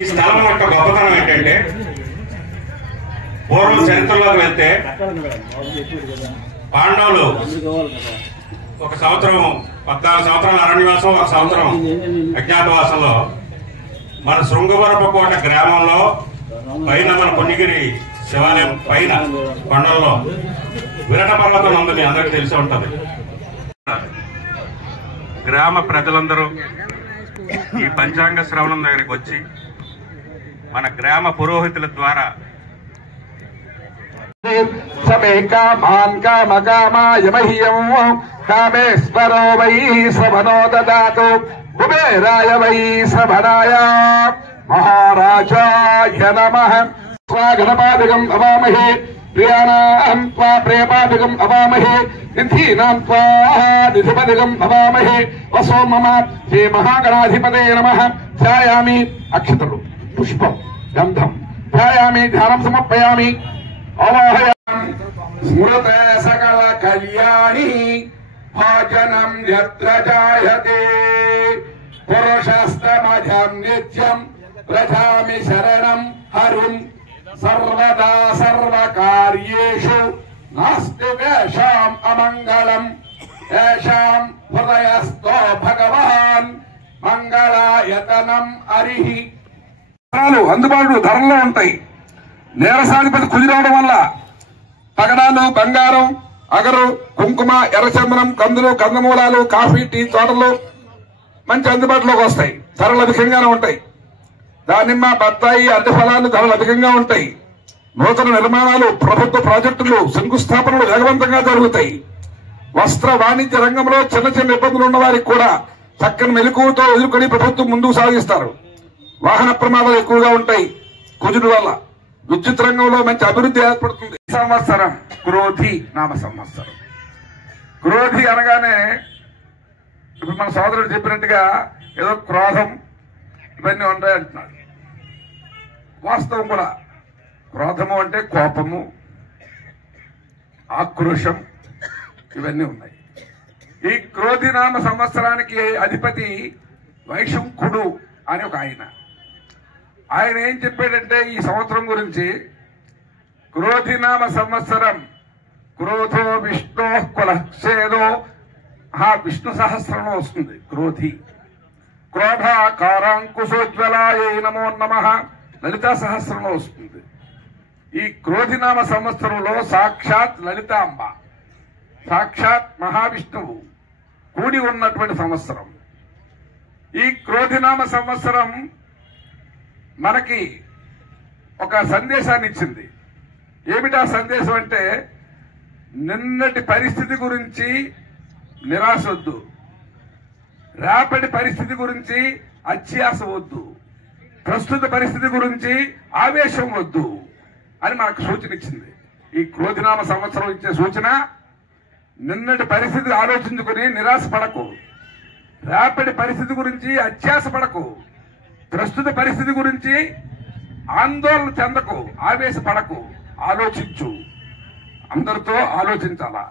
ఈ స్థలం యొక్క గొప్పతనం ఏంటంటే పూర్వం చరిత్రలోకి వెళ్తే పాండవులు ఒక సంవత్సరం 14 సంవత్సరాల అరణ్యవాసం, ఒక సంవత్సరం అజ్ఞాతవాసంలో మన శృంగవరపుకోట గ్రామంలో పైన మన పుణ్యగిరి శివాలయం పైన కొండల్లో విరట పర్వతం ఉందని అందరికీ తెలిసి ఉంటది. గ్రామ ప్రజలందరూ ఈ పంచాంగ శ్రవణం దగ్గరికి వచ్చి మన గ్రామ పురోహితుల ద్వారా సమే కామాన్ కామకామాయమహ్యం కామేశ్వరో వై శ్రవణో దదాతు కుబేరాయ వై శ్రవణాయ మహారాజాయ నమః. స్వాగణపాదికం అవామహే ప్రియాణాం త్వా ప్రేమాదికం అవామహే నిధీనాం త్వా నిధిపదికం అవామహే. వసో మమ శ్రీ మహాగణాధిపతే నమః. ధ్యాయామి అక్షతలు పుష్పం గంధం ధ్యాయామి ధ్యానం సమర్పయామి. అవాహయామి స్మృత సకల కళ్యాణి భాజనం యత్ర జాయతే పురుషస్తమజం నిత్యం ప్రజామి శరణం హరిం సర్వదా సర్వకార్యేషు నాస్తి తేషాం అమంగళం తేషాం హృదయస్థో భగవాన్ మంగళాయతనం హరిః. అందుబాటు ధరల్లో ఉంటాయి. నేరసాధిపతి కుదిరవడం వల్ల పగడాలు, బంగారం, అగరు, కుంకుమ, ఎర్రచందనం, కందులు, కందమూలాలు, కాఫీ, టీ తోటలు మంచి అందుబాటులోకి వస్తాయి. ధరలు అధికంగానే ఉంటాయి. దానిమ్మ, బత్తాయి, అరటి ఫలాలు ధరలు అధికంగా ఉంటాయి. నూతన నిర్మాణాలు, ప్రభుత్వ ప్రాజెక్టులు, శంకుస్థాపనలు వేగవంతంగా జరుగుతాయి. వస్త్ర వాణిజ్య రంగంలో చిన్న చిన్న ఇబ్బందులు ఉన్న వారికి కూడా చక్కని మెలకువతో ఎదుర్కొని ప్రభుత్వం ముందుకు సాగిస్తారు. వాహన ప్రమాదాలు ఎక్కువగా ఉంటాయి కుజుడు వల్ల. విద్యుత్ రంగంలో మంచి అభివృద్ధి ఏర్పడుతుంది. సంవత్సరం క్రోధి నామ సంవత్సరం. క్రోధి అనగానే ఇప్పుడు మన సోదరుడు చెప్పినట్టుగా ఏదో క్రోధం ఇవన్నీ ఉంటాయి అంటున్నాడు. వాస్తవం కూడా క్రోధము అంటే కోపము, ఆక్రోశం ఇవన్నీ ఉన్నాయి. ఈ క్రోధి నామ సంవత్సరానికి అధిపతి వైశంఖుడు అని ఒక ఆయన ఏం చెప్పాడంటే ఈ సంవత్సరం గురించి, క్రోధినామ సంవత్సరం క్రోధో విష్ణో కులక్షేదో విష్ణు సహస్రంలో వస్తుంది క్రోధి. క్రోధాకారాంకుశోజ్వలాయ నమో నమః లలితా సహస్రంలో వస్తుంది. ఈ క్రోధినామ సంవత్సరంలో సాక్షాత్ లలితాంబ, సాక్షాత్ మహావిష్ణువు కూడి ఉన్నటువంటి సంవత్సరం. ఈ క్రోధినామ సంవత్సరం మనకి ఒక సందేశాన్ని ఇచ్చింది. ఏమిటా సందేశం అంటే, నిన్నటి పరిస్థితి గురించి నిరాశ వద్దు, రేపటి పరిస్థితి గురించి అత్యాశ వద్దు, ప్రస్తుత పరిస్థితి గురించి ఆవేశం వద్దు అని మనకు సూచన ఇచ్చింది. ఈ క్రోధినామ సంవత్సరం ఇచ్చే సూచన, నిన్నటి పరిస్థితి ఆలోచించుకుని నిరాశ పడకు, రేపటి పరిస్థితి గురించి అత్యాశ పడకు, ప్రస్తుత పరిస్థితి గురించి ఆందోళన చెందకు, ఆవేశపడకు, ఆలోచించు. అందరితో ఆలోచించాలా.